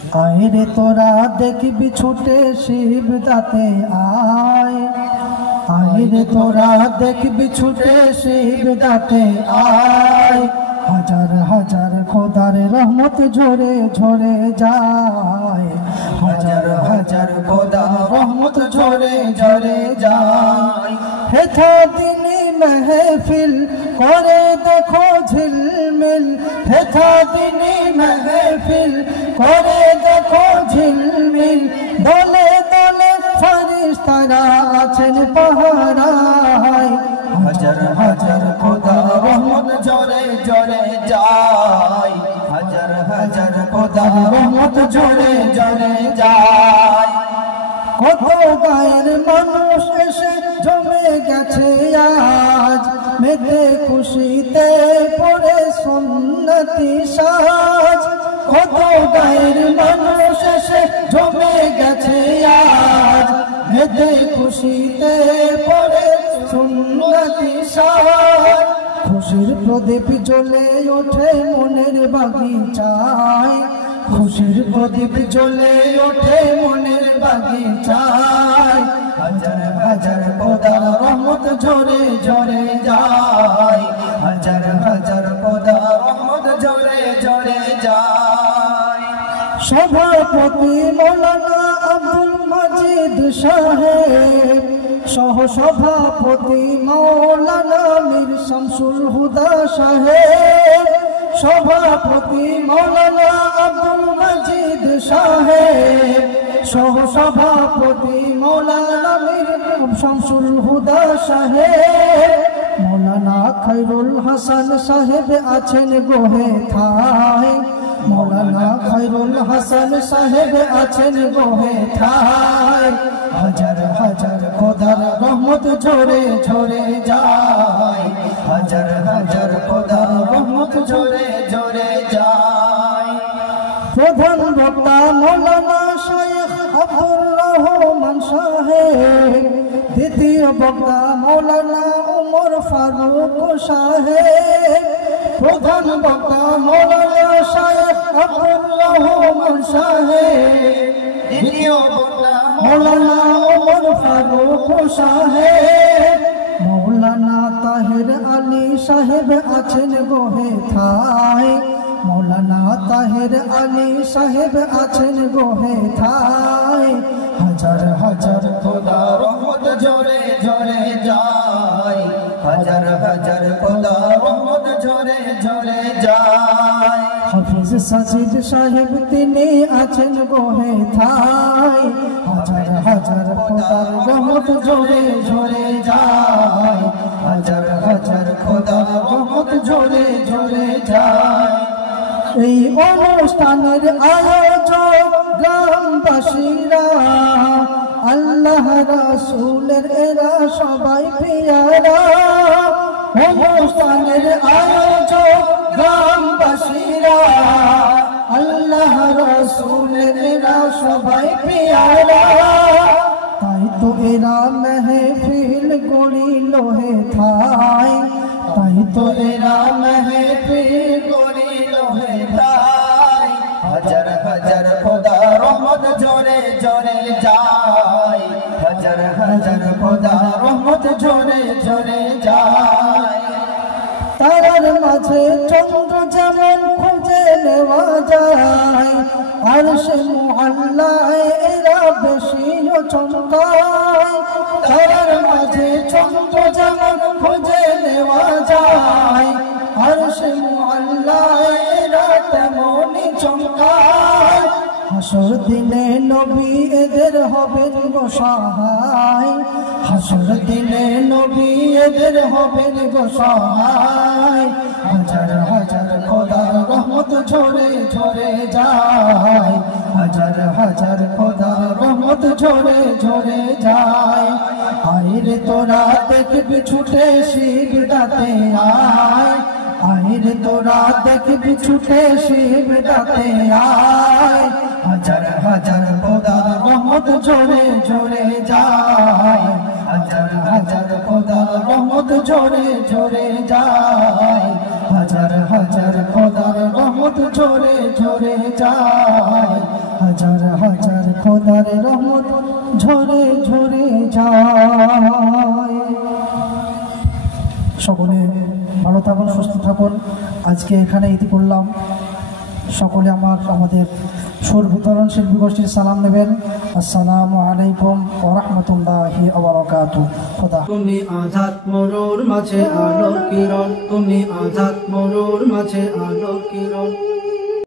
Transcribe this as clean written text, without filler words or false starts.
আয় রে তোরা দেখবি ছুটে শিব দাতে আয়, আয় রে তোরা দেখবি ছুটে শিব দাতে আয়। হাজার হাজার খোদার রহমত ঝরে ঝরে যায়, হাজার হাজার খোদার রহমত ঝরে ঝরে যায়। হেথা দিনী महफिल करे देखो झिलमिल, हेथा दिनी महफिल करे देखो झिलमिल। दले दले फरिश्तारा आছেন পাহারায়, হাজার হাজার খোদা রহমত ঝরে ঝরে যায়, হাজার হাজার খোদা রহমত ঝরে ঝরে যায়। কত গায়ের মানুষ এসে জমে গেছে আজ, মেতে খুশিতে পড়ে সুন্নতি সাজ। কত গায়ের মানুষ এসে জমে গেছে আজ, মেতে খুশিতে পড়ে সুন্নতি সাজ। খুশির প্রদীপ জ্বলে ওঠে মনের বাগিচায়, খুশির প্রদীপ জ্বলে ওঠে মনের বাগিচায়। হাজার হাজার খোদার রহমত ঝরে ঝরে যায়, হাজার হাজার খোদার রহমত ঝরে ঝরে যায়। সভাপতি মৌলানা আব্দুল মাজিদ সাহেব, সহ সভাপতি মৌলানা মীর শামসুল হুদা সাহেব, সভাপতি মৌলানা আব্দুল মাজিদ সাহেব, সহ সভাপতি মৌলানা মীর শামসুল হুদা সাহেব। মৌলানা খৈরুল হাসান সাহেব আছেন গোহে থায়, মৌলানা খৈরুল হাসান সাহেব আছেন গোহে থায়। হাজার হাজার খোদার রহমত ঝরে ঝরে যায়, হাজার হাজার খোদার রহমত ঝরে ঝরে যায়। প্রধান বক্তা মৌলানা শায়েখ আব্দুর রহমান সাহেব, দ্বিতীয় বক্তা মৌলানা উমর ফারুক সাহেব, প্রধান বক্তা মৌলানা শায়েখ আব্দুর রহমান সাহেব, দ্বিতীয় বক্তা মৌলানা উমর ফারুক সাহেব। মৌলানা তাহের আলী সাহেব আছেন গোহে থায়, মৌলানা তাহের আলী সাহেব আছেন গোহে থায়। হাজার হাজার খোদা রহমত ঝরে ঝরে যায়, হাজার হাজার খোদা রহমত ঝরে ঝরে যায়। হাফিজ সাজিদ সাহেব তিনি আছেন গোহে থায়, হাজার হাজার খোদার রহমত ঝরে ঝরে যায়, হাজার হাজার খোদা রহমত ঝরে ঝরে যায়। এই অনুষ্ঠানের আয়োজক গ্রামবাসীরা, আল্লাহ রাসূলের এরা সবাই পিয়ারা। অনুষ্ঠানের আয়োজক গ্রামবাসীরা, আল্লাহ রাসূলের এরা সবাই পিয়ারা। তাই তো এরা মেহফিল গড়িল হে থায়, তাই তো এরা মেহফিল গড়িল হে থায়। হাজার হাজার খোদা রহমত ঝরে ঝরে যায়, হাজার হাজার খোদা রহমত ঝরে ঝরে যায়। তারার মাঝে চন্দ্র যেমন খুঁজে নেওয়া যায়, আর সে মুআল্লায় এরা বেশি চমকায়। তারার মাঝে চন্দ্র যেমন খুঁজে নেওয়া যায়, আর সে মুআল্লায় এরা তেমনি চমকায়। হাসর দিনে নবী এদের হবেন গো সহায়, হাসর দিনে নবী এদের হবেন গো সহায়। হাজার হাজার খোদার রহমত ঝরে ঝরে যায়, হাজার হাজার খোদার রহমত ঝরে ঝরে যায়। আয় রে তোরা দেখবি ছুটে শিব দাতে আয়, আয় রে তোরা দেখবি ছুটে শিব দাতে আয়। হাজার হাজার খোদার রহমত ঝরে ঝরে যায়, হাজার হাজার খোদার রহমত ঝরে ঝরে যায়, হাজার হাজার খোদার রহমত ঝরে ঝরে যায়। খোদার রহমত ঝরে ঝরে যায়। সকলে ভালো থাকুন, সুস্থ থাকুন। আজকে এখানে ইতি করলাম। সকলে আমাদের সুর বিতরণ শিল্পী গোষ্ঠীর সালাম নেবেন। আসসালামু আলাইকুম ওয়া রাহমাতুল্লাহি ওয়া বারাকাতুহু। খোদা। তুমি আজাদ মরুর মাঝে আলোর কিরণ, তুমি আজাদ মরুর মাঝে আলোর কিরণ।